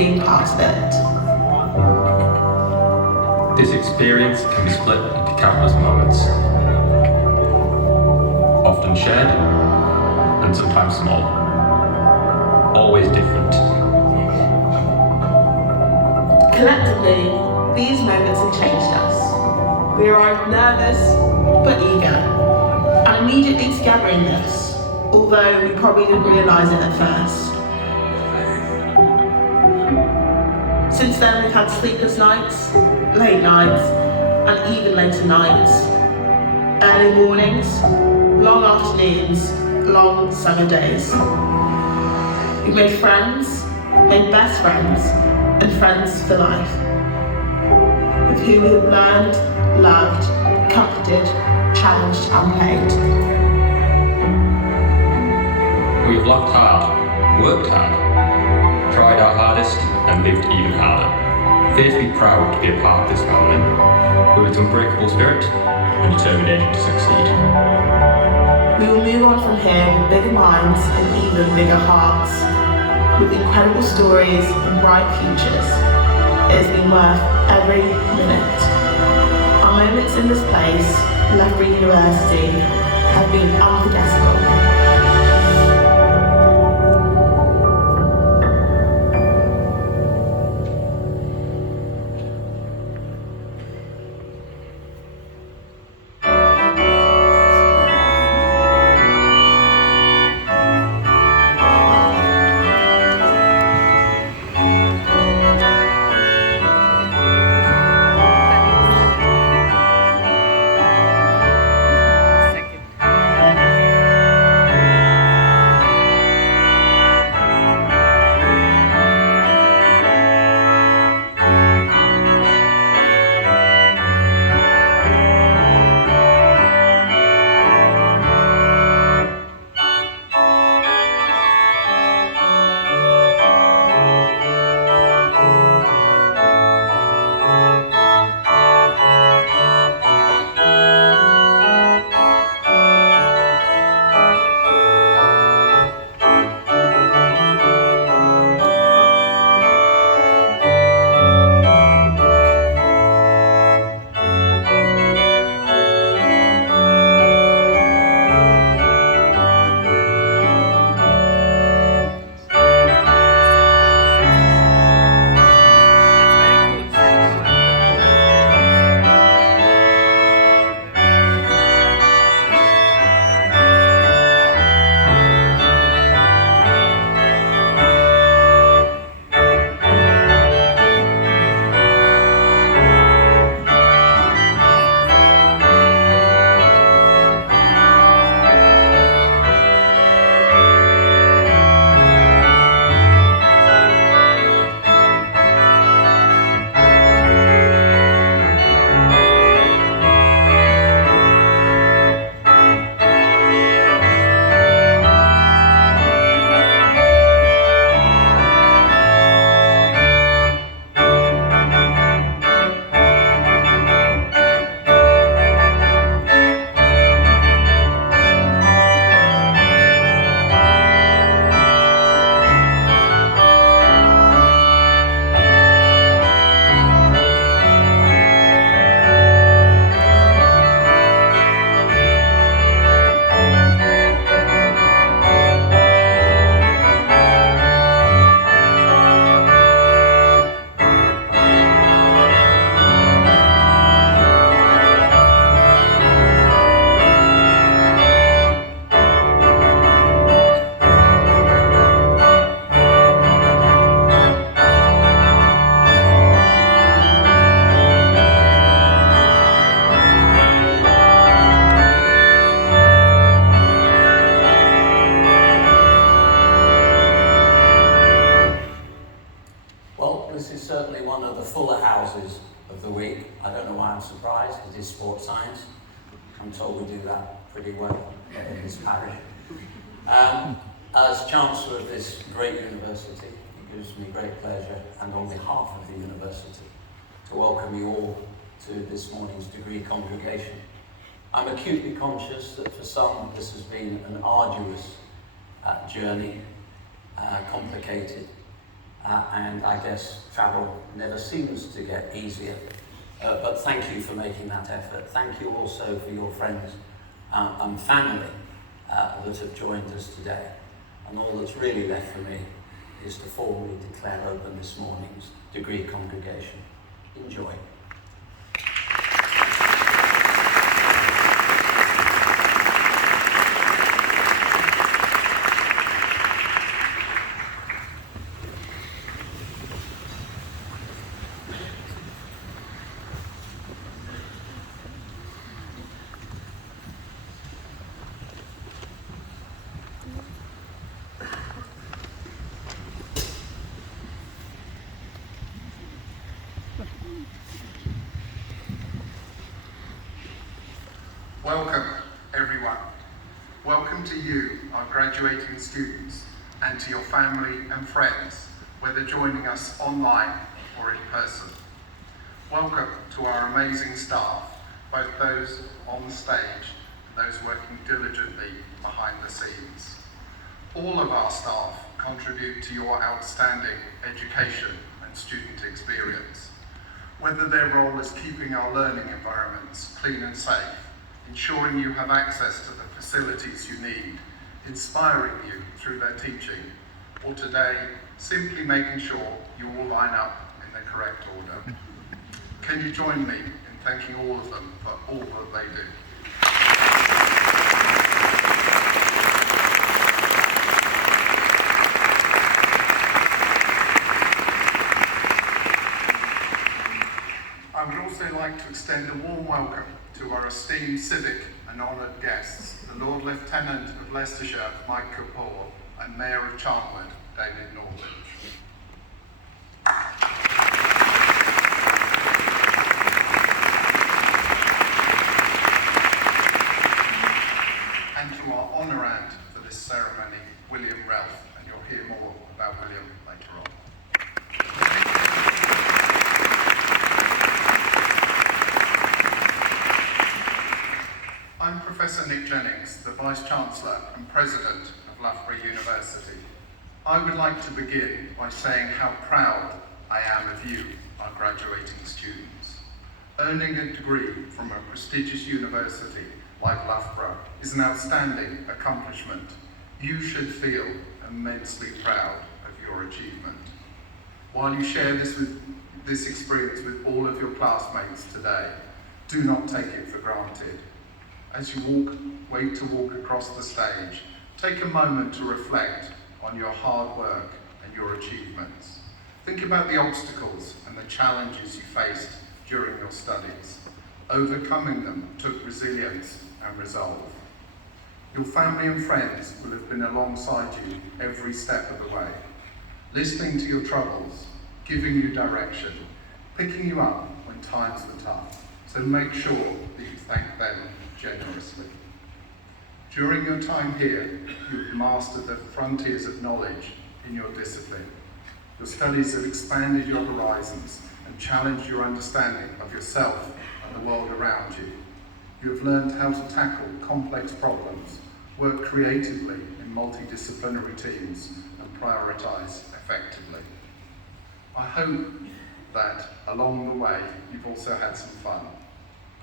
being part of it. This experience can be split into countless moments, often shared and sometimes small, always different. Collectively, these moments have changed us. We arrived nervous but eager, and immediately together in this, although we probably didn't realise it at first. Since then, we've had sleepless nights, late nights, and even later nights, early mornings, long afternoons, long summer days. We've made friends, made best friends, and friends for life, with whom we have learned, loved, comforted, challenged, and played. We have laughed hard, worked hard, tried our hardest, and lived even harder. Fiercely proud to be a part of this family, with its unbreakable spirit and determination to succeed. We will move on from here with bigger minds and even bigger hearts, with incredible stories and bright futures. It has been worth every minute. Our moments in this place, Loughborough University, have been unforgettable. I'm told we do that pretty well in this parish. As Chancellor of this great university, it gives me great pleasure, and on behalf of the university, to welcome you all to this morning's degree congregation. I'm acutely conscious that for some this has been an arduous journey, complicated, and I guess travel never seems to get easier. But thank you for making that effort. Thank you also for your friends and family that have joined us today. And all that's really left for me is to formally declare open this morning's degree congregation. Enjoy. Welcome, everyone. Welcome to you, our graduating students, and to your family and friends, whether joining us online or in person. Welcome to our amazing staff, both those on stage and those working diligently behind the scenes. All of our staff contribute to your outstanding education and student experience, whether their role is keeping our learning environments clean and safe, ensuring you have access to the facilities you need, inspiring you through their teaching, or today, simply making sure you all line up in the correct order. Can you join me in thanking all of them for all that they do? I would also like to extend a warm welcome to our esteemed civic and honoured guests, the Lord Lieutenant of Leicestershire, Mike Kapoor, and Mayor of Charnwood, David Norwood. And to our honourand for this ceremony, William Relf, and you'll hear more about William later on. I'm Professor Nick Jennings, the Vice-Chancellor and President of Loughborough University. I would like to begin by saying how proud I am of you, our graduating students. Earning a degree from a prestigious university like Loughborough is an outstanding accomplishment. You should feel immensely proud of your achievement. While you share this experience with all of your classmates today, do not take it for granted. As you wait to walk across the stage, take a moment to reflect on your hard work and your achievements. Think about the obstacles and the challenges you faced during your studies. Overcoming them took resilience and resolve. Your family and friends will have been alongside you every step of the way, listening to your troubles, giving you direction, picking you up when times were tough. So make sure that you thank them generously. During your time here, you've mastered the frontiers of knowledge in your discipline. Your studies have expanded your horizons and challenged your understanding of yourself and the world around you. You have learned how to tackle complex problems, work creatively in multidisciplinary teams, and prioritise effectively. I hope that along the way you've also had some fun.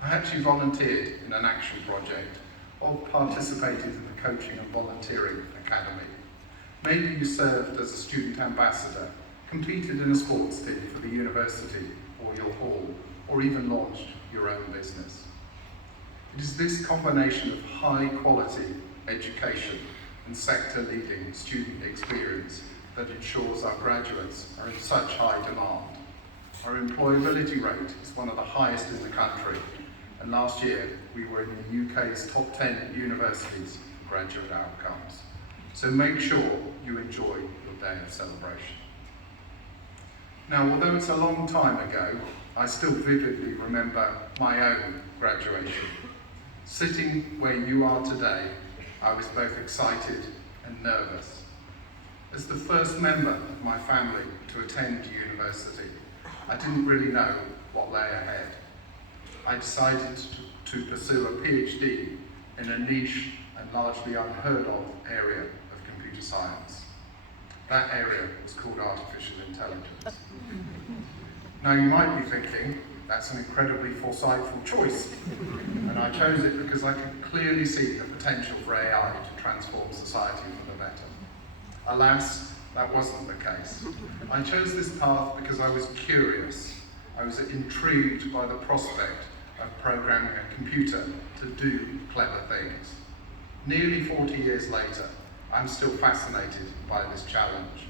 Perhaps you volunteered in an action project or participated in the Coaching and Volunteering Academy. Maybe you served as a student ambassador, competed in a sports team for the university or your hall, or even launched your own business. It is this combination of high quality education and sector-leading student experience that ensures our graduates are in such high demand. Our employability rate is one of the highest in the country, and last year we were in the UK's top 10 universities for graduate outcomes. So make sure you enjoy your day of celebration. Now, although it's a long time ago, I still vividly remember my own graduation. Sitting where you are today, I was both excited and nervous. As the first member of my family to attend university, I didn't really know what lay ahead. I decided to pursue a PhD in a niche and largely unheard of area of computer science. That area was called artificial intelligence. Now you might be thinking, that's an incredibly foresightful choice. And I chose it because I could clearly see the potential for AI to transform society for the better. Alas, that wasn't the case. I chose this path because I was curious. I was intrigued by the prospect of programming a computer to do clever things. Nearly 40 years later, I'm still fascinated by this challenge.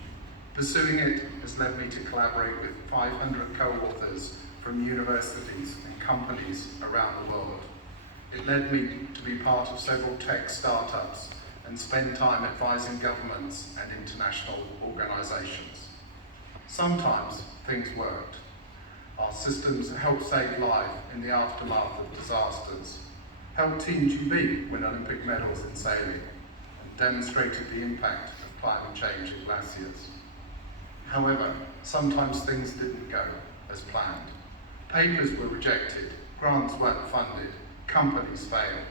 Pursuing it has led me to collaborate with 500 co-authors from universities and companies around the world. It led me to be part of several tech startups and spend time advising governments and international organisations. Sometimes things worked. Our systems helped save lives in the aftermath of disasters, helped Team GB win Olympic medals in sailing, and demonstrated the impact of climate change in glaciers. However, sometimes things didn't go as planned. Papers were rejected, grants weren't funded, companies failed.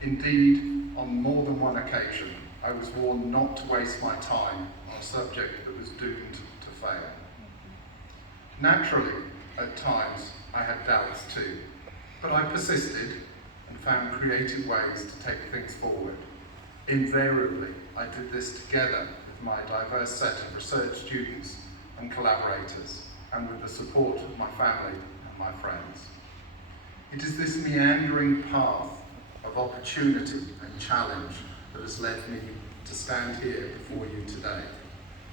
Indeed, on more than one occasion, I was warned not to waste my time on a subject that was doomed to fail. Naturally, at times, I had doubts too, but I persisted and found creative ways to take things forward. Invariably, I did this together with my diverse set of research students and collaborators, and with the support of my family and my friends. It is this meandering path of opportunity and challenge that has led me to stand here before you today.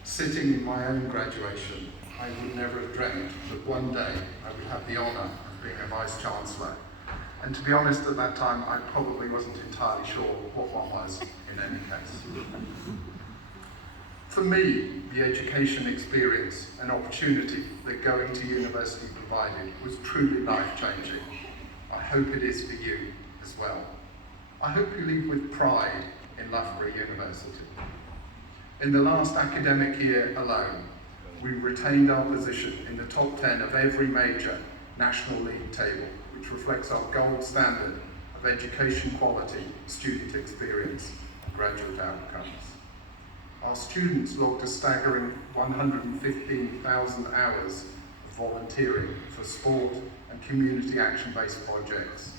Sitting in my own graduation, I would never have dreamt that one day I would have the honour of being a Vice-Chancellor. And to be honest, at that time, I probably wasn't entirely sure what one was in any case. For me, the education experience and opportunity that going to university provided was truly life-changing. I hope it is for you as well. I hope you leave with pride in Loughborough University. In the last academic year alone, we retained our position in the top 10 of every major national league table, which reflects our gold standard of education quality, student experience, and graduate outcomes. Our students logged a staggering 115,000 hours of volunteering for sport and community action-based projects,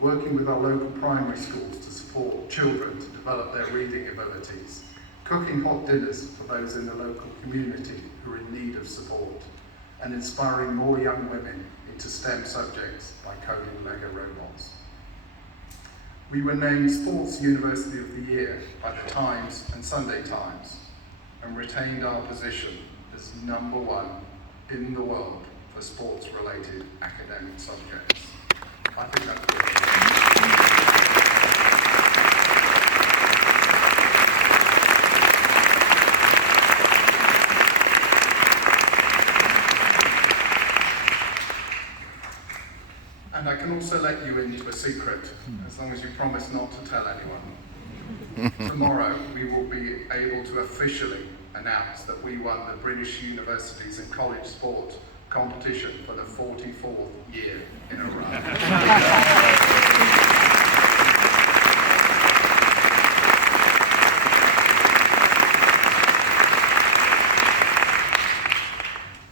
working with our local primary schools to support children to develop their reading abilities, cooking hot dinners for those in the local community who are in need of support, and inspiring more young women into STEM subjects by coding Lego robots. We were named Sports University of the Year by the Times and Sunday Times, and retained our position as #1 in the world for sports-related academic subjects. I think that's good. And I can also let you into a secret, as long as you promise not to tell anyone. Tomorrow, we will be able to officially announce that we won the British Universities and College Sport competition for the 44th year in a row.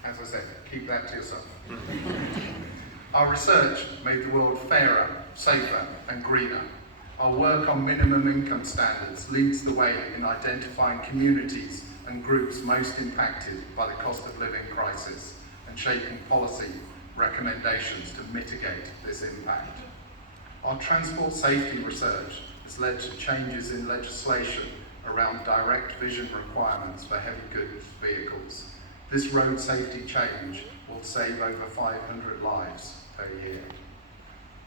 As I said, keep that to yourself. Our research made the world fairer, safer, and greener. Our work on minimum income standards leads the way in identifying communities and groups most impacted by the cost of living crisis and shaping policy recommendations to mitigate this impact. Our transport safety research has led to changes in legislation around direct vision requirements for heavy goods vehicles. This road safety change will save over 500 lives per year.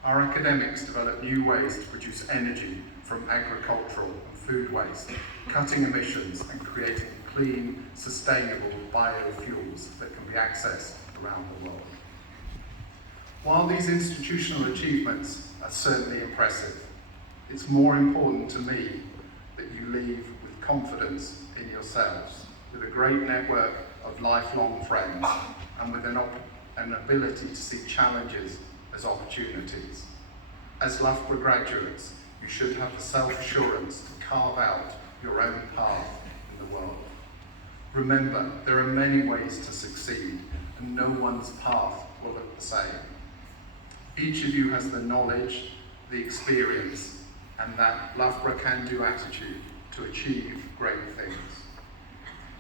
Our academics develop new ways to produce energy from agricultural and food waste, cutting emissions and creating clean, sustainable biofuels that can be accessed around the world. While these institutional achievements are certainly impressive, it's more important to me that you leave with confidence in yourselves, with a great network of lifelong friends, and with an ability to see challenges as opportunities. As Loughborough graduates, you should have the self-assurance to carve out your own path in the world. Remember, there are many ways to succeed, and no one's path will look the same. Each of you has the knowledge, the experience, and that Lov-bruh can-do attitude to achieve great things.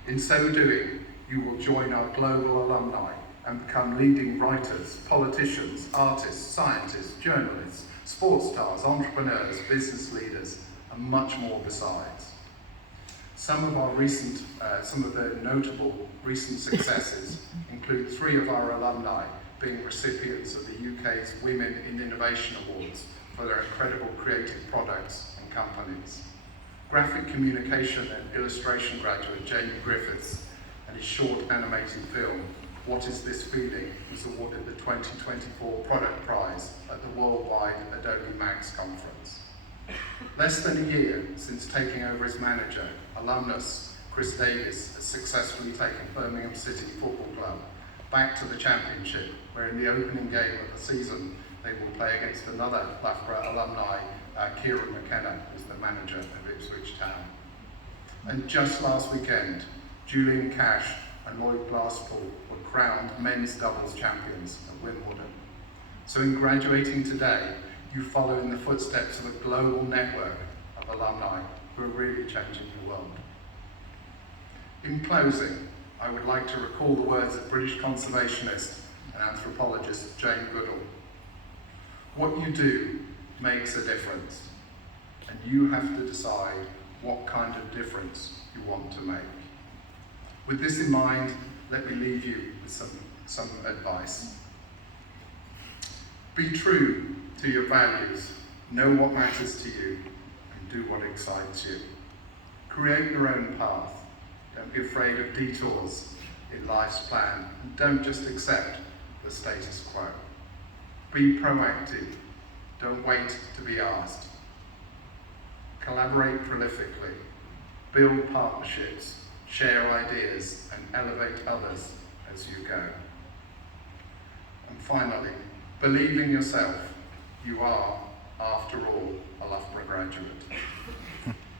In so doing, you will join our global alumni and become leading writers, politicians, artists, scientists, journalists, sports stars, entrepreneurs, business leaders, and much more besides. Some of the notable recent successes include 3 of our alumni being recipients of the UK's Women in Innovation Awards for their incredible creative products and companies. Graphic communication and illustration graduate Jamie Griffiths and his short animated film, What Is This Feeling?, was awarded the 2024 Product Prize at the Worldwide Adobe Max Conference. Less than a year since taking over as manager, alumnus Chris Davis has successfully taken Birmingham City Football Club back to the Championship, where in the opening game of the season they will play against another Loughborough alumni, Kieran McKenna, who's the manager of Ipswich Town. And just last weekend, Julian Cash and Lloyd Glasspool were crowned men's doubles champions at Wimbledon. So in graduating today, you follow in the footsteps of a global network of alumni who are really changing the world. In closing, I would like to recall the words of British conservationist and anthropologist Jane Goodall. What you do makes a difference, and you have to decide what kind of difference you want to make. With this in mind, let me leave you with some advice. Be true to your values, know what matters to you, and do what excites you. Create your own path. Don't be afraid of detours in life's plan, and don't just accept the status quo. Be proactive. Don't wait to be asked. Collaborate prolifically. Build partnerships. Share ideas and elevate others as you go. And finally, believe in yourself. You are, after all, a Loughborough graduate.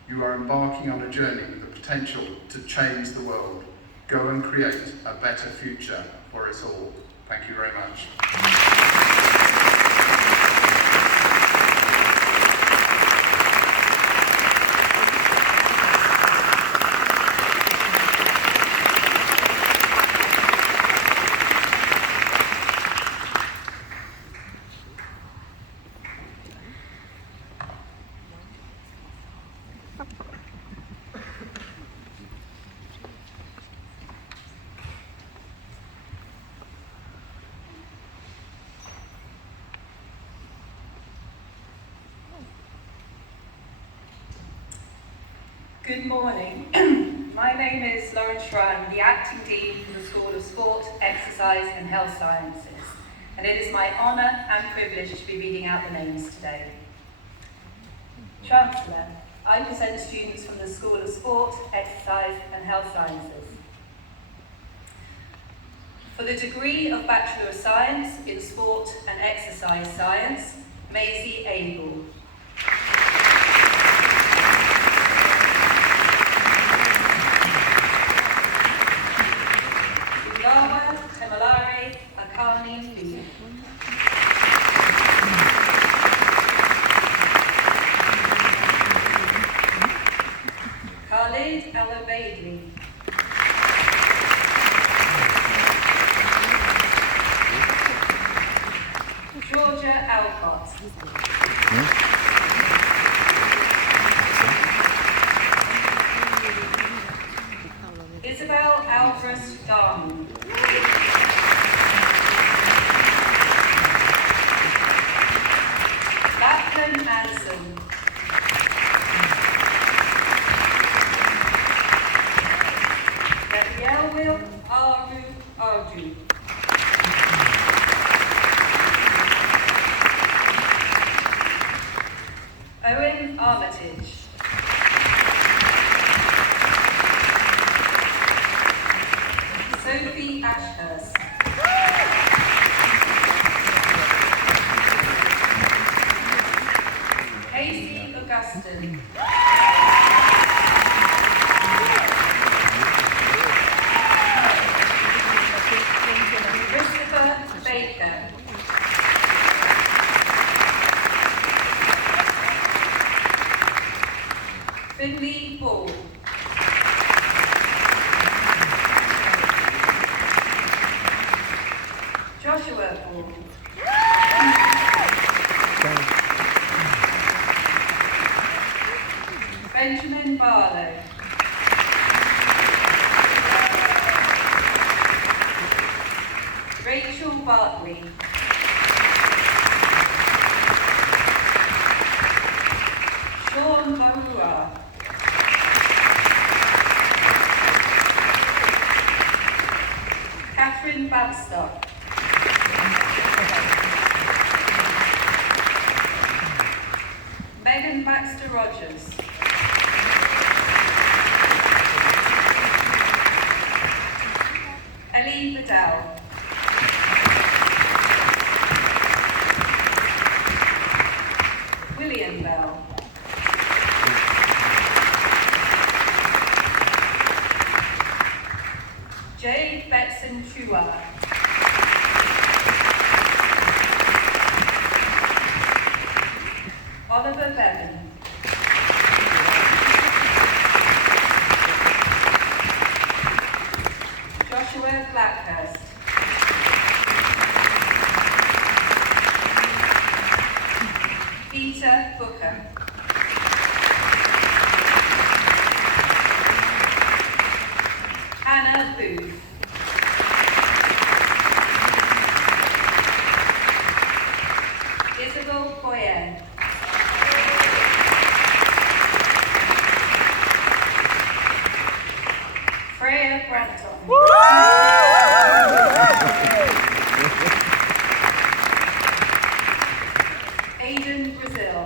You are embarking on a journey with the potential to change the world. Go and create a better future for us all. Thank you very much. Good morning. My name is Lauren Schran, the Acting Dean for the School of Sport, Exercise and Health Sciences, and it is my honour and privilege to be reading out the names today. Chancellor, I present students from the School of Sport, Exercise and Health Sciences. For the degree of Bachelor of Science in Sport and Exercise Science, Maisie Abel. Khalid El-Obeidi. Georgia Alcott. Isabel Alvarez Darman. Lachlan Anson. Gabriel Ardu. Owen Armitage. Sophie Ashurst. Casey Augustin. Workboard. Benjamin Barlow. Rachel Bartley. Sean Barua. Catherine Babstock. Megan Baxter Rogers. Ellie Bedell. William Bell. Jade Betson Chua. Oliver Bevan. Joshua Blackhurst. Peter Booker. Anna Booth. Isabel Boyer. Freya Branton. Aidan Brazil.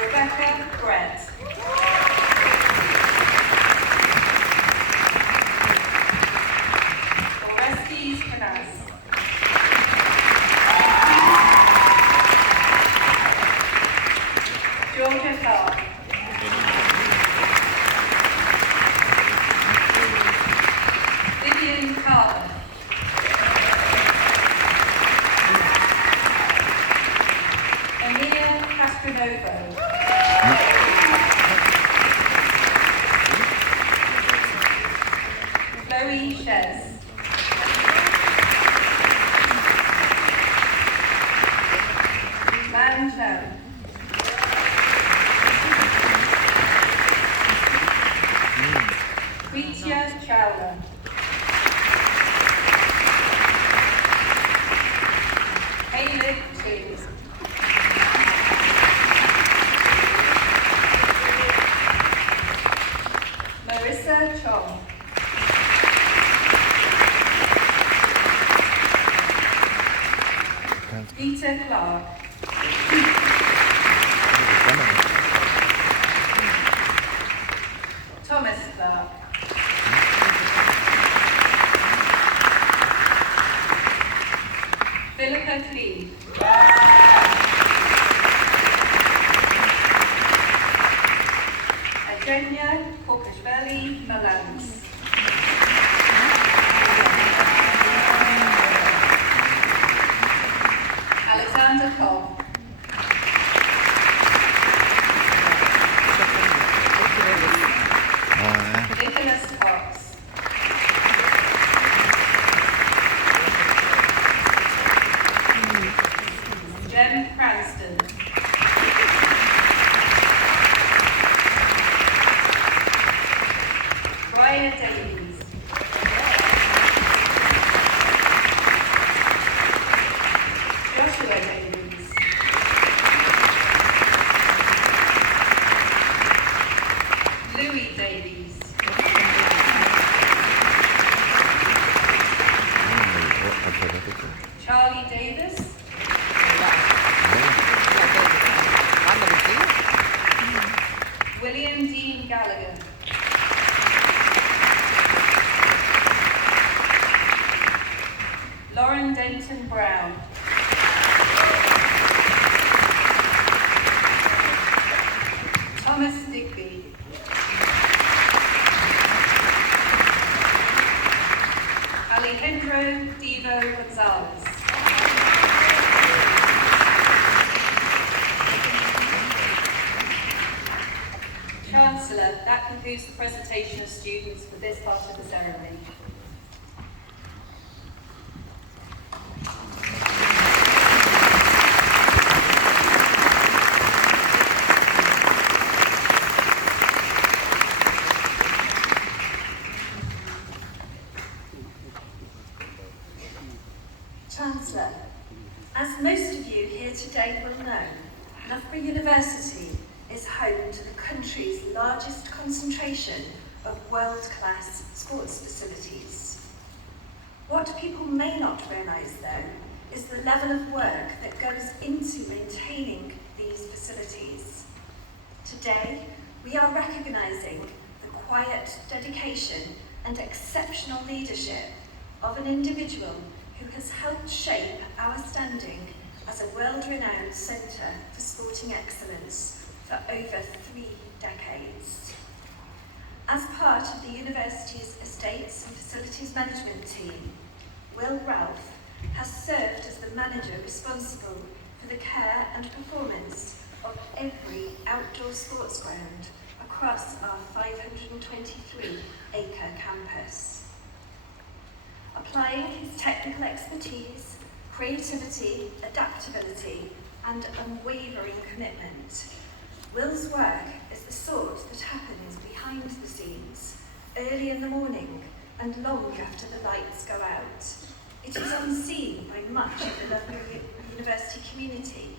Rebecca Brett. Orestes Canas. Georgia Clark. Vivian Carter. Emilia Castronovo. Chloe Shez. Man Chen. Preetya Chawla. Caleb James. Marissa Chong. Peter Clark. Thomas Clark. Philippa Cleve. Agenia Kokashvili Malans. Alexander Cobb. Nicholas Fox. Jem Cranston. Brian Davies. Joshua Davies. Louis Davies. Charlie Davis. William Dean Gallagher. Lauren Denton Brown. Thomas Digby. Alejandro Divo Gonzalez. Chancellor, that concludes the presentation of students for this part of the ceremony. Chancellor, as most of you here today will know, Loughborough University is home to the country's largest concentration of world-class sports facilities. What people may not realise, though, is the level of work that goes into maintaining these facilities. Today, we are recognising the quiet dedication and exceptional leadership of an individual who has helped shape our standing as a world-renowned centre for sporting excellence for over 3 decades. As part of the university's Estates and Facilities Management team, Will Ralph has served as the manager responsible for the care and performance of every outdoor sports ground across our 523-acre campus. Applying his technical expertise, creativity, adaptability, and unwavering commitment, Will's work is the sort that happens behind the scenes, early in the morning and long after the lights go out. It is unseen by much of the Loughborough University community,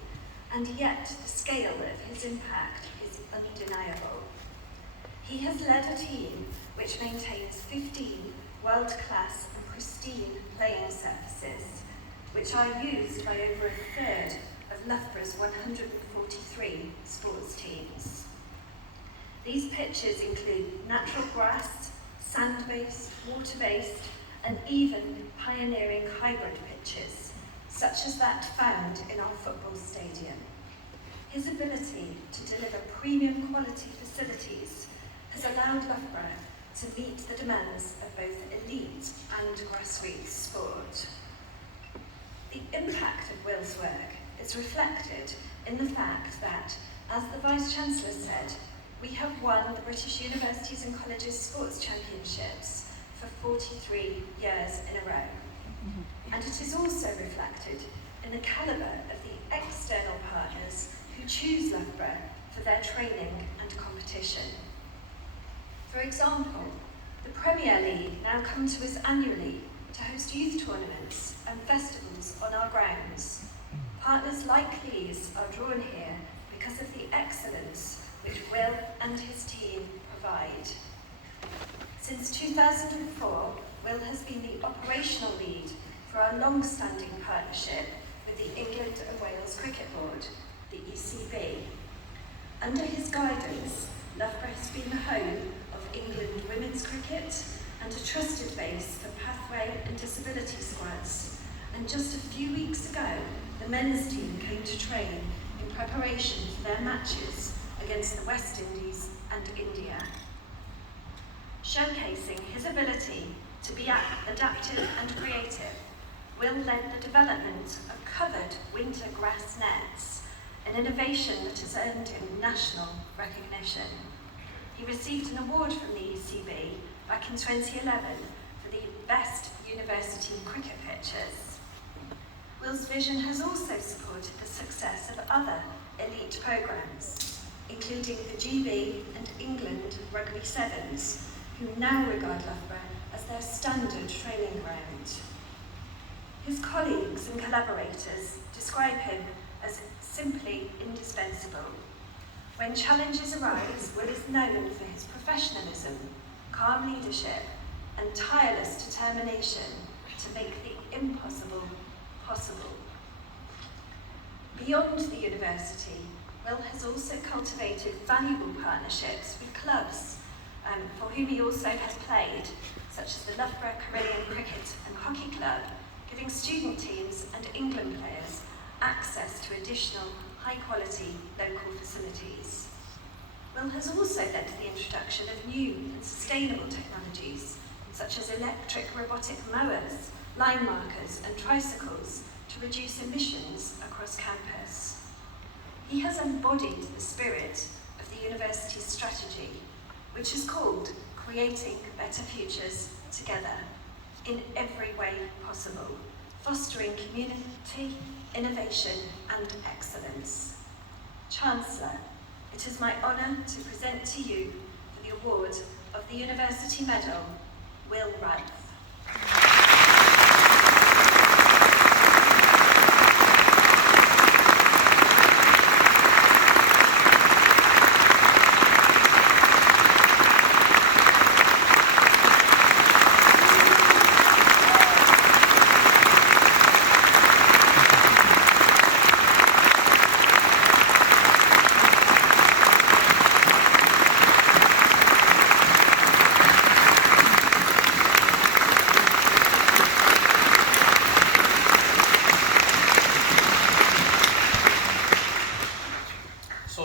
and yet the scale of his impact is undeniable. He has led a team which maintains 15 world-class and pristine playing surfaces, which are used by over a third of Loughborough's 143 sports teams. These pitches include natural grass, sand-based, water-based, and even pioneering hybrid pitches, such as that found in our football stadium. His ability to deliver premium quality facilities has allowed Loughborough to meet the demands of both elite and grassroots sport. The impact of Will's work is reflected in the fact that, as the Vice-Chancellor said, we have won the British Universities and Colleges Sports Championships for 43 years in a row. And it is also reflected in the calibre of the external partners who choose Loughborough for their training and competition. For example, the Premier League now come to us annually to host youth tournaments and festivals on our grounds. Partners like these are drawn here because of the excellence which Will and his team provide. Since 2004, Will has been the operational lead for our long-standing partnership with the England and Wales Cricket Board, the ECB. Under his guidance, Loughborough has been the home of England women's cricket and a trusted base for pathway and disability squads. And just a few weeks ago, the men's team came to train in preparation for their matches against the West Indies and India. Showcasing his ability to be adaptive and creative, Will led the development of covered winter grass nets, an innovation that has earned him national recognition. He received an award from the ECB back in 2011 for the best university cricket pitches. Will's vision has also supported the success of other elite programmes, including the GB and England Rugby Sevens, who now regard Loughborough as their standard training ground. His colleagues and collaborators describe him as simply indispensable. When challenges arise, Will is known for his professionalism, calm leadership, and tireless determination to make the impossible possible. Beyond the university, Will has also cultivated valuable partnerships with clubs for whom he also has played, such as the Loughborough Carillion Cricket and Hockey Club, giving student teams and England players access to additional high-quality local facilities. Will has also led to the introduction of new and sustainable technologies, such as electric robotic mowers, line markers and tricycles to reduce emissions across campus. He has embodied the spirit of the university's strategy which is called Creating Better Futures Together in every way possible, fostering community, innovation and excellence. Chancellor, it is my honour to present to you for the award of the University Medal, Will-bruh.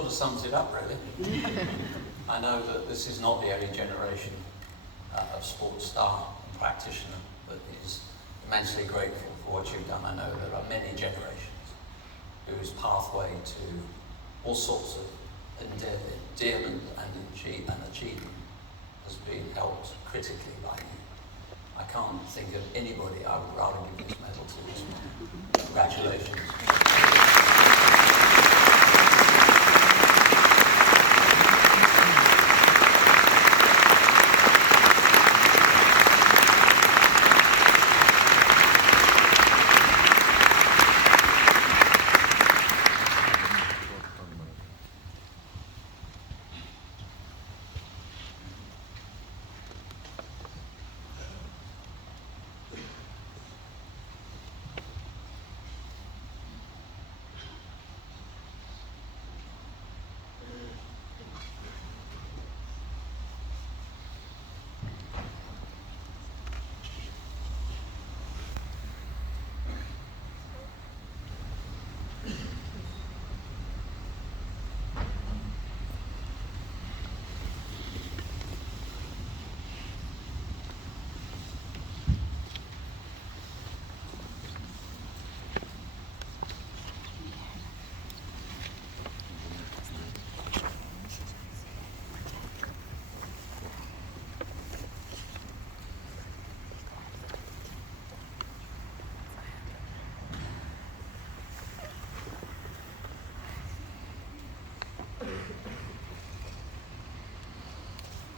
Sums it up, really. I know that this is not the only generation of sports star and practitioner that is immensely grateful for what you've done. I know there are many generations whose pathway to all sorts of endearment and achievement has been helped critically by you. I can't think of anybody I would rather give this medal to this morning. Congratulations.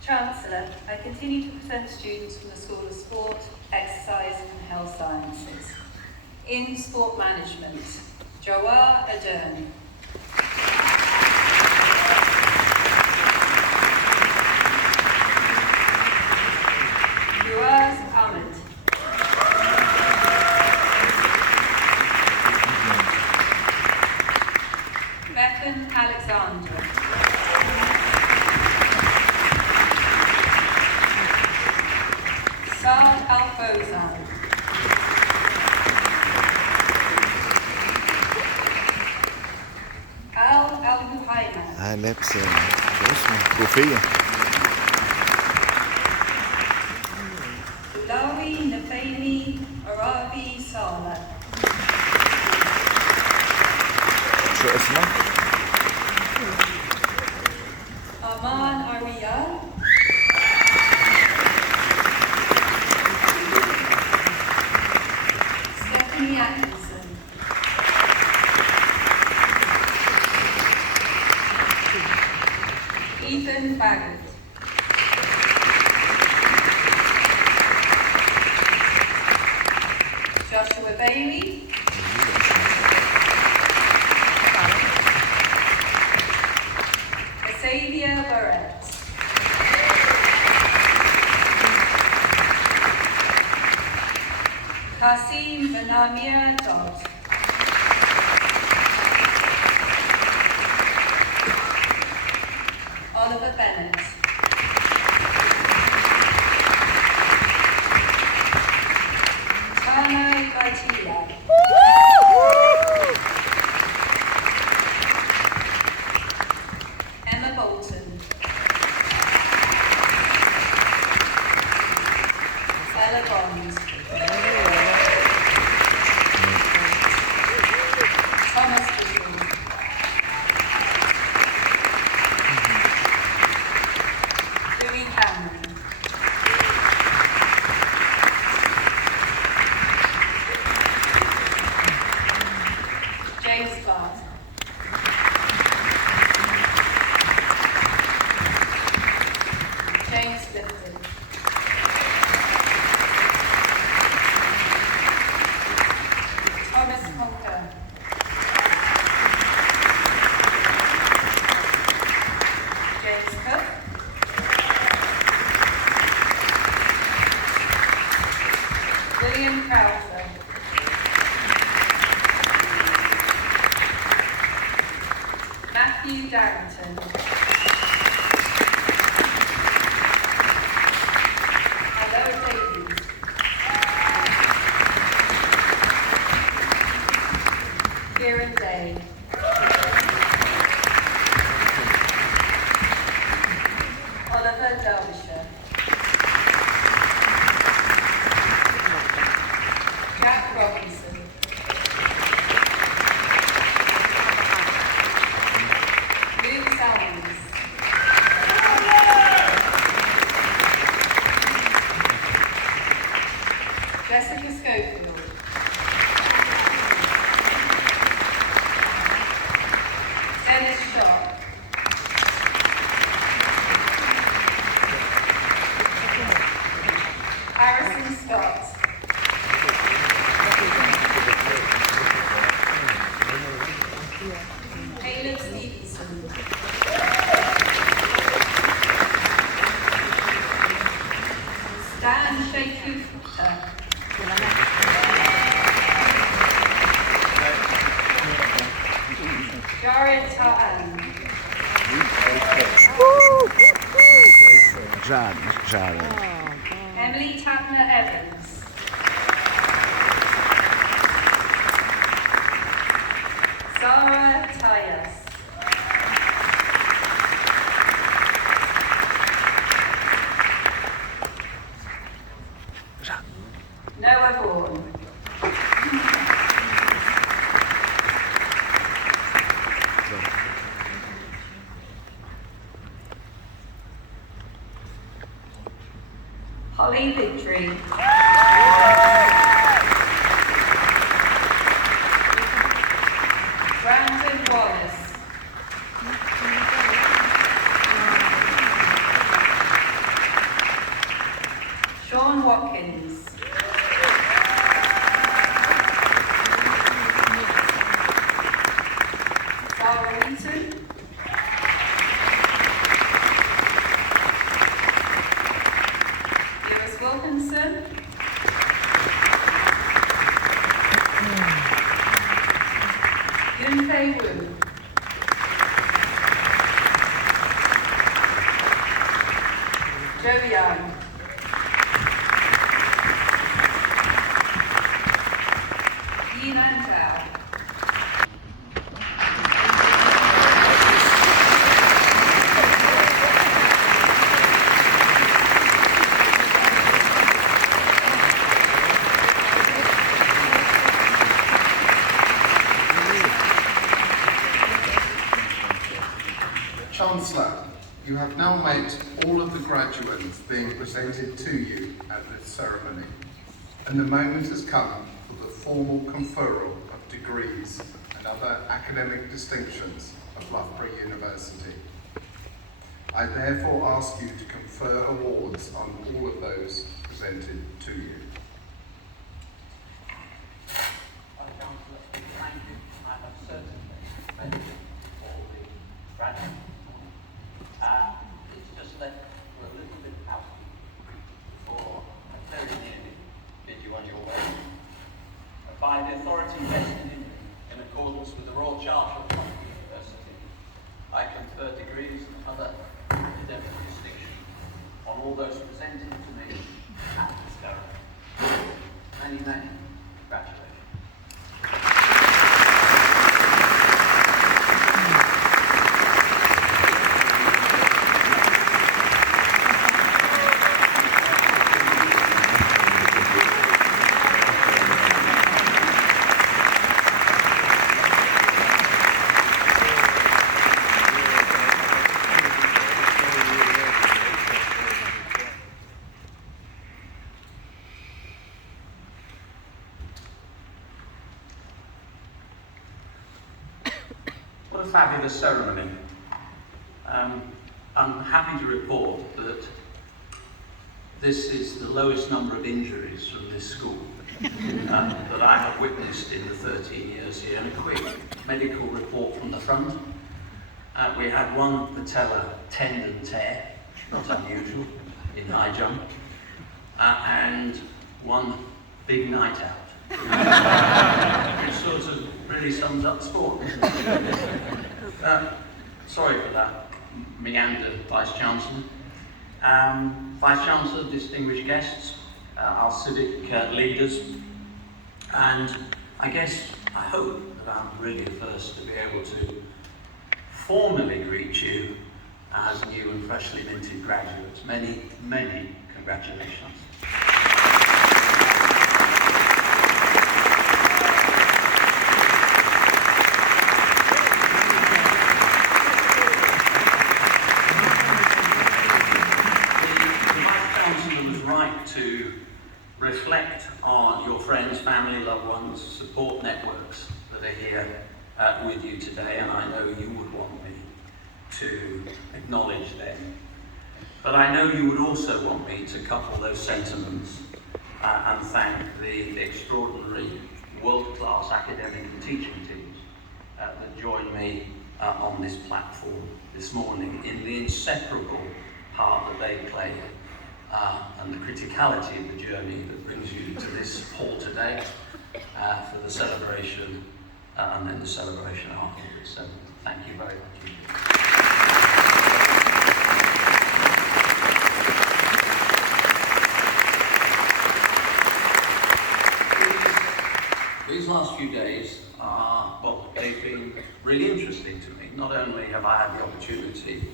Chancellor, I continue to present students from the School of Sport, Exercise and Health Sciences. In Sport Management, Jawar Adern. Yuaz Ahmed. Bethan Alexander. Saad Al-Fawzan. Al-Buhayman. Han er lavet trofæer. Ulawi Nafaymi Arabi Saleh. شو اسمه؟ Aman Ariel. Stephanie Atkinson. Ethan Baggett. Joshua Bailey. Xavier Barrett. Kasim Benamir Dodd. Oliver Bennett. Tana Baitila. Emma Bolton. Ella Bond. Thomas Bishop. Louis William Crowther. Matthew Darrington. Aloha Davies. Kieran Day. Oliver Derbyshire. Jack Robinson. Luke Salmons. Jessica Schofield. Dennis Shaw. Harrison Scott. Caleb Stevenson. Stan Shakufta. Jad Taan. Jad. Emily Tapner Evans. Sarah Tyas. Noah Vaughan. Holly Victory. Brandon Wallace. Sean Watkins. Sarah Wheaton. Lewis Wilkinson. Yunfei Wu. Joe Young. Yinan Zhao. Chancellor, you have now met all of the graduates being presented to you at this ceremony, and the moment has come for the formal conferral of degrees and other academic distinctions of Loughborough University. I therefore ask you to confer awards on all of those presented to you. Chancellor, thank you. I have certainly read all the graduates. It's just left for a little bit of housekeeping before I very nearly bid you on your way. By the authority vested in accordance with the Royal Charter of Loughborough University, I confer degrees and other academic distinctions on all those presented to me at this ceremony. Many, many congratulations. What a fabulous ceremony. I'm happy to report that this is the lowest number of injuries from this school that I have witnessed in the 13 years here. And a quick medical report from the front. We had one patella tendon tear, not unusual in high jump, and one big night out. Which sort of really sums up sport. Sorry for that meander, Vice-Chancellor. Vice-Chancellor, distinguished guests, our civic leaders, and I hope that I'm really the first to be able to formally greet you as new and freshly minted graduates. Many, many congratulations. To reflect on your friends, family, loved ones, support networks that are here with you today, and I know you would want me to acknowledge them. But I know you would also want me to couple those sentiments and thank the extraordinary world-class academic and teaching teams that joined me on this platform this morning in the inseparable part that they play and the criticality of the journey that brings you to this hall today for the celebration and then the celebration afterwards. So thank you very much. These last few days they've been really interesting to me. Not only have I had the opportunity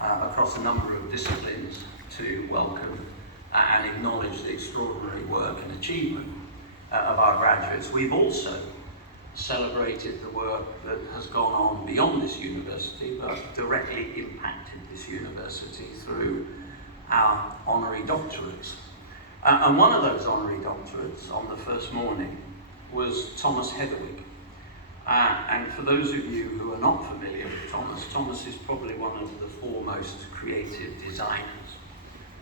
across a number of disciplines to welcome and acknowledge the extraordinary work and achievement of our graduates, we've also celebrated the work that has gone on beyond this university but directly impacted this university through our honorary doctorates. And one of those honorary doctorates on the first morning was Thomas Heatherwick. And for those of you who are not familiar with Thomas is probably one of the foremost creative designers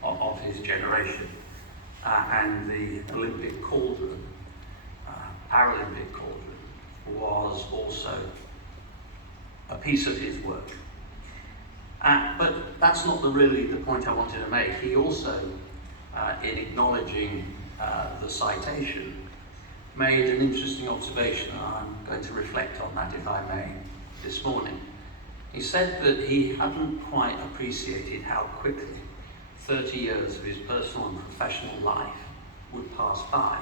of his generation, and the Olympic cauldron, Paralympic cauldron, was also a piece of his work. But that's not really the point I wanted to make. He also, in acknowledging the citation, made an interesting observation, and I'm going to reflect on that, if I may, this morning. He said that he hadn't quite appreciated how quickly 30 years of his personal and professional life would pass by.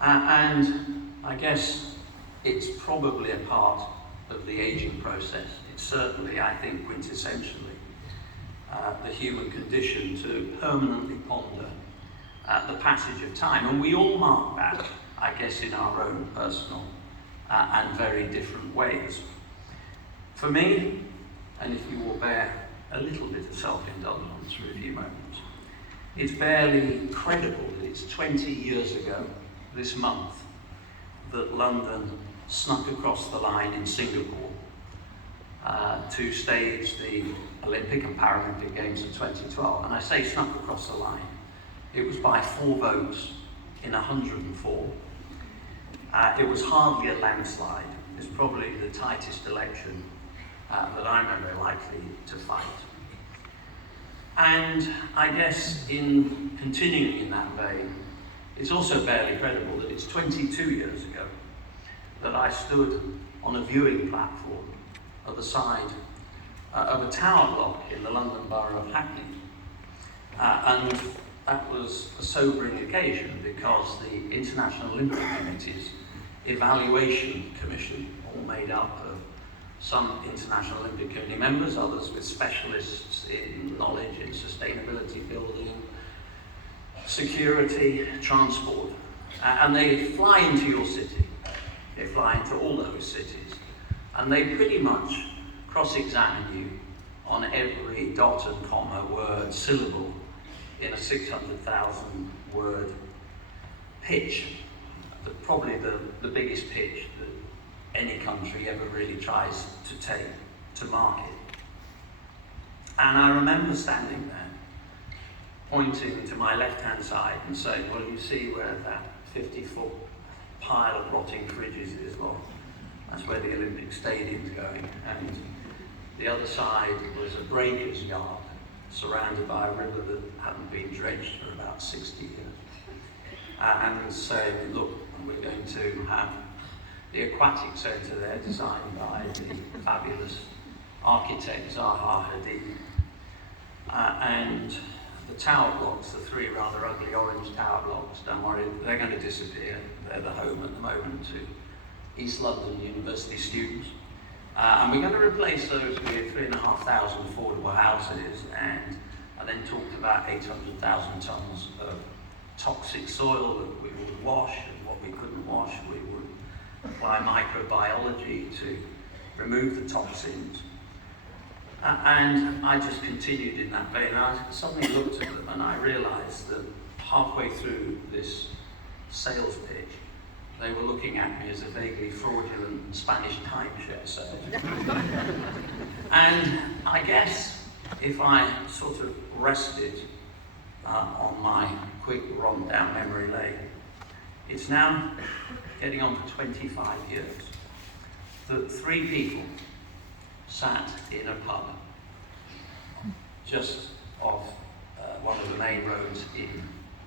And I guess it's probably a part of the aging process. It's certainly, I think, quintessentially the human condition to permanently ponder the passage of time. And we all mark that, I guess, in our own personal and very different ways. For me, and if you will bear a little bit of self-indulgence for a few moments, it's barely credible that it's 20 years ago this month that London snuck across the line in Singapore to stage the Olympic and Paralympic Games of 2012. And I say snuck across the line. It was by 4 votes in 104. It was hardly a landslide. It's probably the tightest election that I'm ever likely to fight. And I guess in continuing in that vein, it's also barely credible that it's 22 years ago that I stood on a viewing platform at the side of a tower block in the London Borough of Hackney. And that was a sobering occasion because the International Olympic Committee's evaluation commission, all made up of some International Olympic Committee members, others with specialists in knowledge in sustainability building, security, transport, and they fly into your city. They fly into all those cities, and they pretty much cross-examine you on every dot and comma, word, syllable in a 600,000 word pitch, probably the biggest pitch that any country ever really tries to take to market. And I remember standing there, pointing to my left-hand side and saying, well, you see where that 50-foot pile of rotting fridges is? Well, that's where the Olympic Stadium's going. And the other side was a breaker's yard, surrounded by a river that hadn't been dredged for about 60 years. and say, look, we're going to have the aquatic centre there designed by the fabulous architect Zaha Hadid. And the tower blocks, the three rather ugly orange tower blocks, don't worry, they're going to disappear. They're the home at the moment to East London University students. And we're going to replace those with 3,500 affordable houses, and I then talked about 800,000 tonnes of toxic soil that we would wash, and what we couldn't wash we would apply microbiology to remove the toxins. And I just continued in that vein. I suddenly looked at them and I realised that halfway through this sales pitch, they were looking at me as a vaguely fraudulent Spanish timeshare salesman. And I guess if I sort of rested on my quick run down memory lane, it's now getting on for 25 years that three people sat in a pub just off one of the main roads in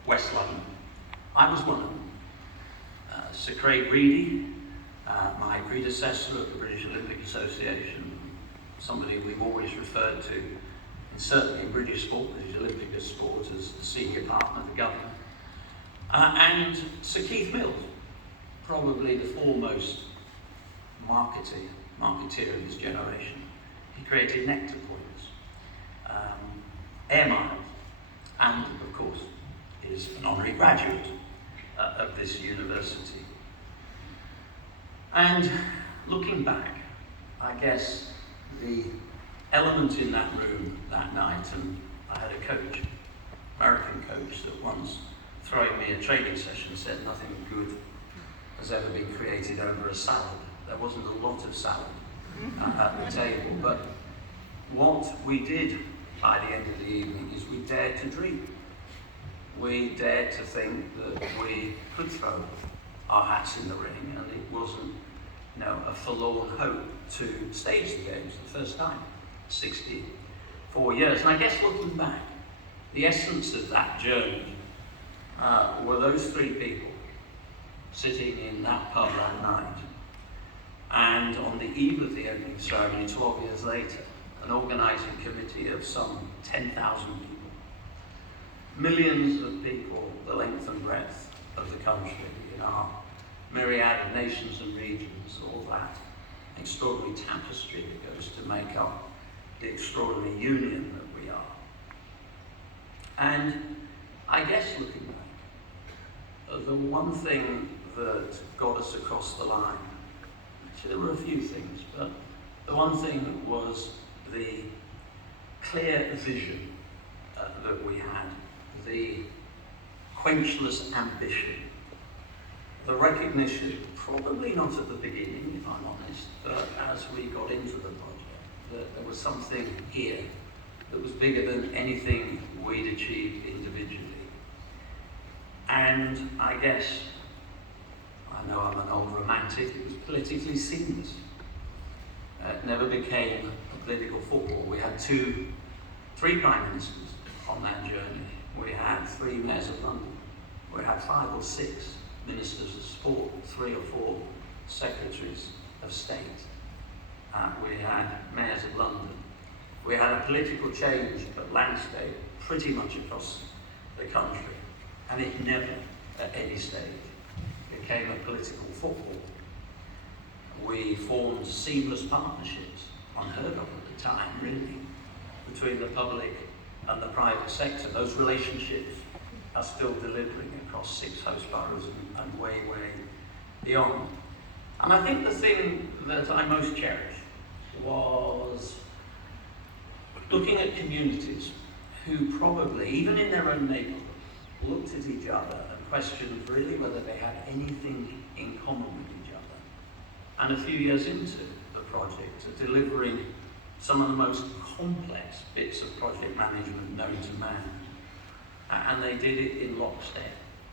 West London. I was one of them. Sir Craig Reedy, my predecessor at the British Olympic Association, somebody we've always referred to, and certainly in British sport, British Olympic sport, as the senior partner of the government, and Sir Keith Mills, probably the foremost marketeer of his generation. He created Nectar Points, Air Miles, and of course is an honorary graduate of this university. And looking back, I guess the element in that room that night, and I had a coach, American coach, that once throwing me a training session said nothing good has ever been created over a salad. There wasn't a lot of salad at the table, but what we did by the end of the evening is we dared to dream. We dared to think that we could throw our hats in the ring, and it wasn't, a forlorn hope to stage the games the first time, 64 years. And I guess looking back, the essence of that journey were those three people sitting in that pub that night, and on the eve of the opening ceremony, 12 years later, an organising committee of some 10,000 people, millions of people, the length and breadth of the country, in our myriad of nations and regions, all that extraordinary tapestry that goes to make up the extraordinary union that we are. And I guess looking back, the one thing that got us across the line, actually there were a few things, but the one thing was the clear vision that we had, the quenchless ambition, the recognition, probably not at the beginning, if I'm honest, but as we got into the project, that there was something here that was bigger than anything we'd achieved individually. And I guess, I know I'm an old romantic, it was politically seamless. It never became a political football. We had three prime ministers on that journey. We had 3 mayors of London. We had 5 or 6 ministers of sport, 3 or 4 secretaries of state. We had mayors of London. We had a political change of landscape pretty much across the country, and it never, at any stage, became a political football. We formed seamless partnerships, unheard of at the time, really, between the public and the private sector. Those relationships are still delivering across 6 host boroughs and way, way beyond. And I think the thing that I most cherished was looking at communities who probably, even in their own neighbourhood, looked at each other and questioned really whether they had anything in common with each other. And a few years into the project, delivering some of the most complex bits of project management known to man. And they did it in lockstep.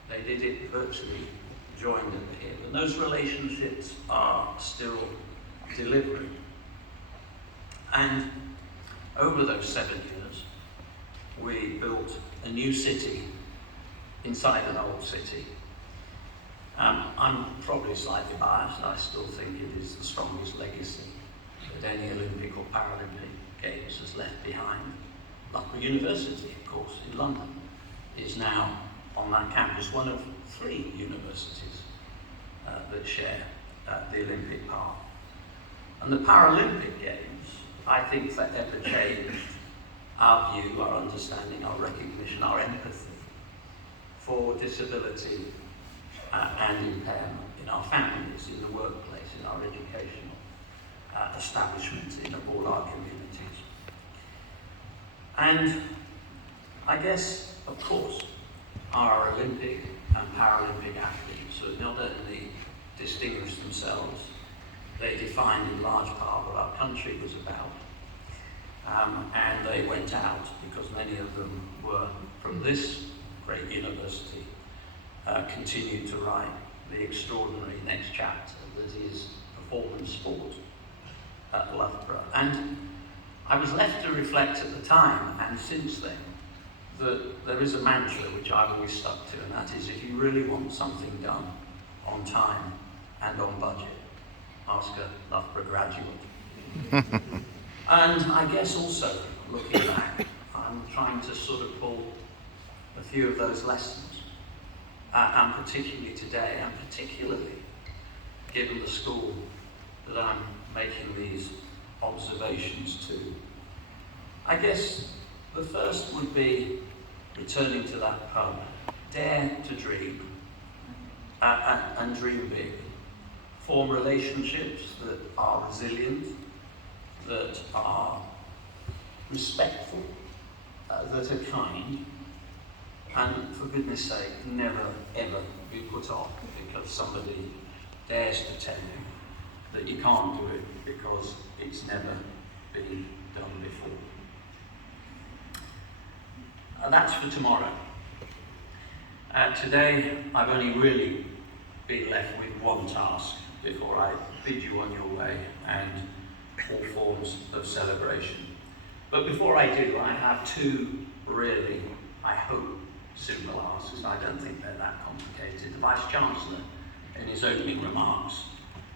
They did it virtually joined at the hip. And those relationships are still delivering. And over those 7 years, we built a new city inside an old city I'm probably slightly biased. I still think it is the strongest legacy that any Olympic or Paralympic Games has left behind. Loughborough University, of course, in London, is now on that campus one of 3 universities that share the Olympic path. And the Paralympic Games, I think, forever changed our view, our understanding, our recognition, our empathy for disability and impairment in our families, in the workplace, in our educational establishments, in all our communities. And I guess, of course, our Olympic and Paralympic athletes have not only distinguished themselves, they defined in large part what our country was about. And they went out, because many of them were from this great university, continued to write the extraordinary next chapter that is performance sport at Loughborough. And I was left to reflect at the time, and since then, that there is a mantra which I've always stuck to, and that is, if you really want something done on time and on budget, ask a Loughborough graduate. And I guess also, looking back, I'm trying to sort of pull a few of those lessons, and particularly today, and particularly given the school that I'm making these observations to. I guess the first would be returning to that poem. Dare to dream, and dream big. Form relationships that are resilient, that are respectful, that are kind, and for goodness sake, never ever be put off because somebody dares to tell you that you can't do it because it's never been done before. That's for tomorrow. Today, I've only really been left with one task before I bid you on your way and all forms of celebration. But before I do, I have 2 really, I hope, simple asks. I don't think they're that complicated. The Vice-Chancellor, in his opening remarks,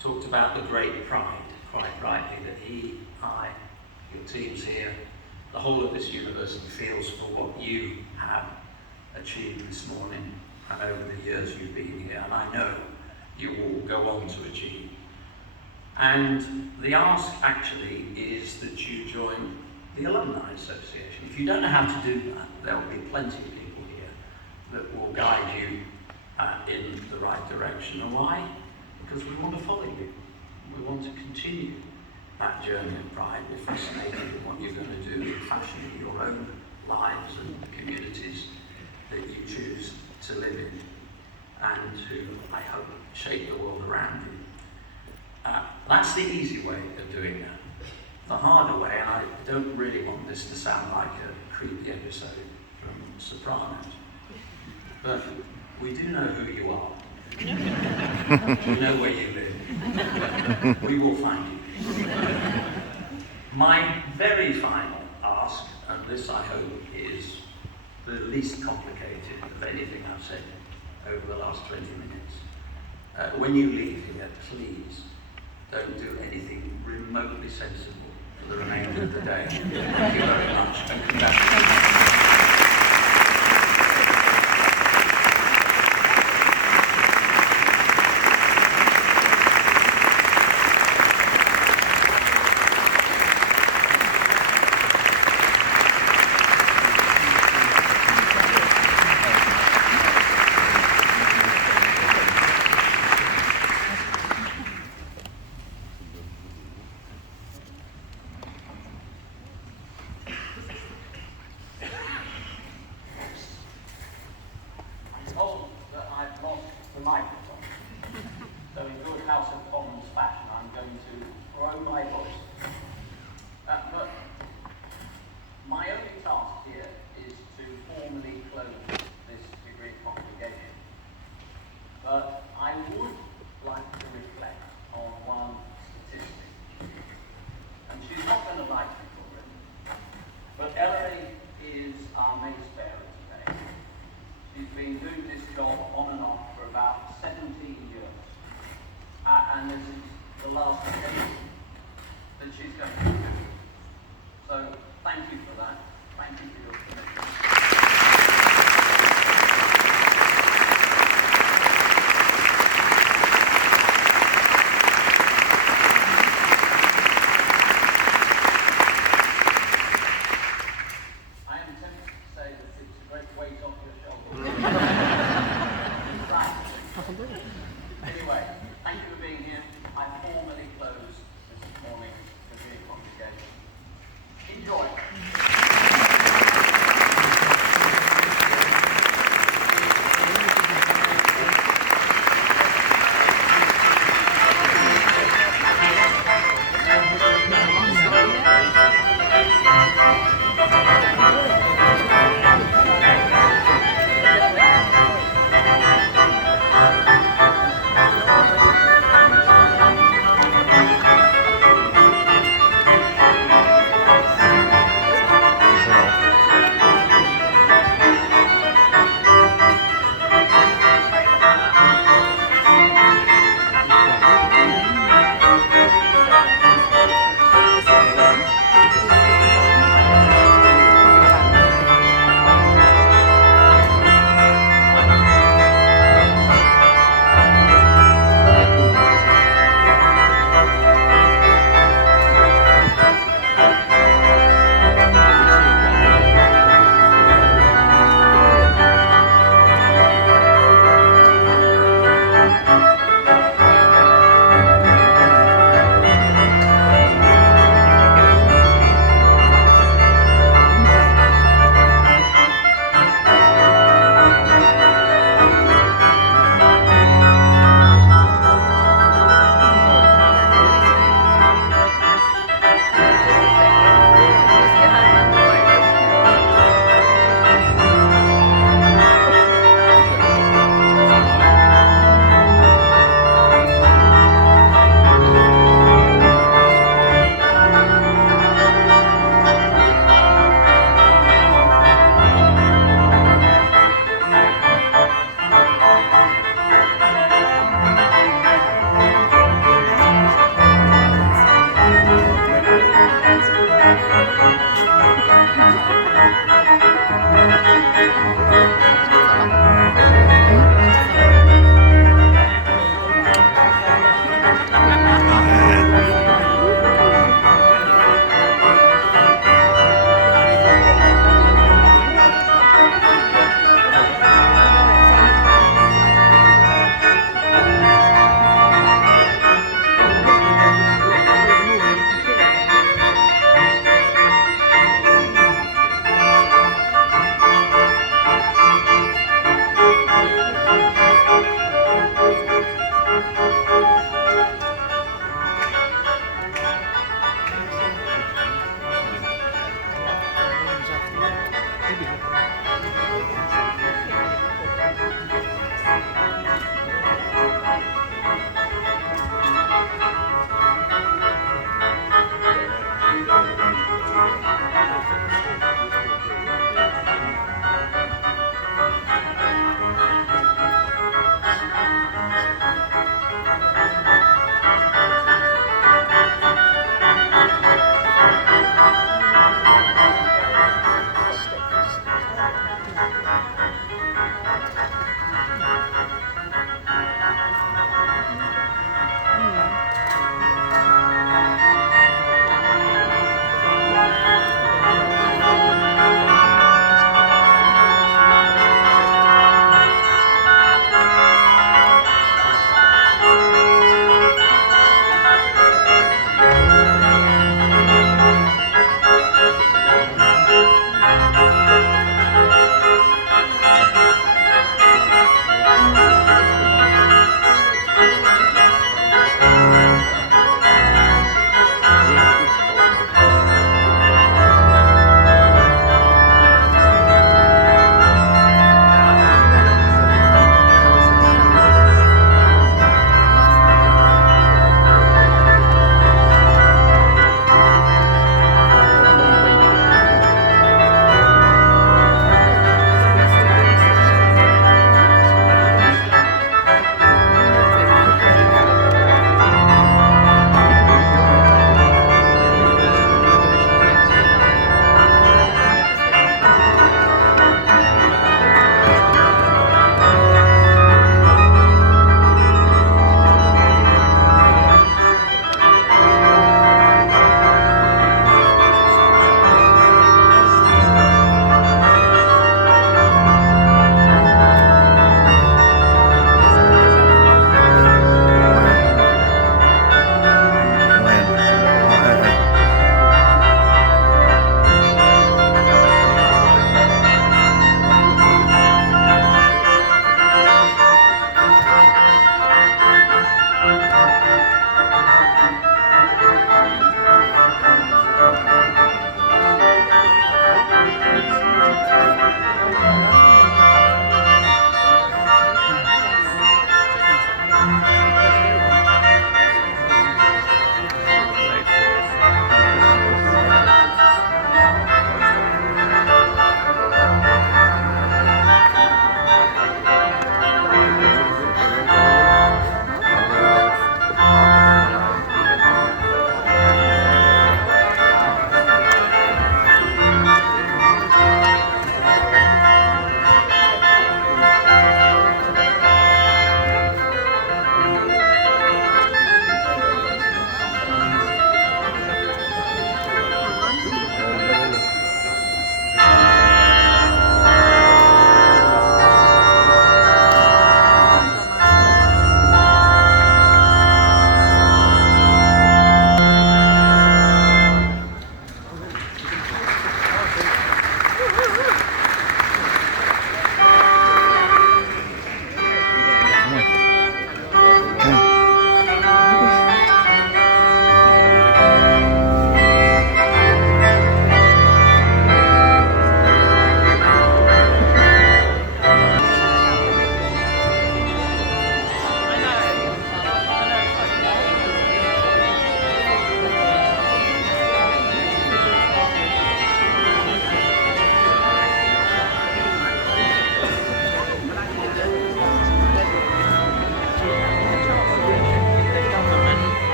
talked about the great pride, quite rightly, that he, I, your teams here, the whole of this university feels for what you have achieved this morning and over the years you've been here, and I know you will go on to achieve. And the ask actually is that you join the Alumni Association. If you don't know how to do that, there will be plenty of people here that will guide you in the right direction. And why? Because we want to follow you. We want to continue that journey of pride. We're fascinated in what you're going to do in fashioning your own lives and the communities that you choose to live in and to, I hope, shape the world around you. That's the easy way of doing that. The harder way, and I don't really want this to sound like a creepy episode from Sopranos, but we do know who you are. We know where you live. We will find you. My very final ask, and this I hope is the least complicated of anything I've said over the last 20 minutes. When you leave here, please don't do anything remotely sensible for the remainder of the day. Thank you very much, and congratulations. She's been doing this job on and off for about 17 years. And this is the last occasion that she's going to do. So thank you for that. Thank you for your commitment. I am tempted to say that it's a great weight off your shoulders. Anyway, thank you for being here. I formally close this morning's degree congregation. Enjoy.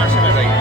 massive as they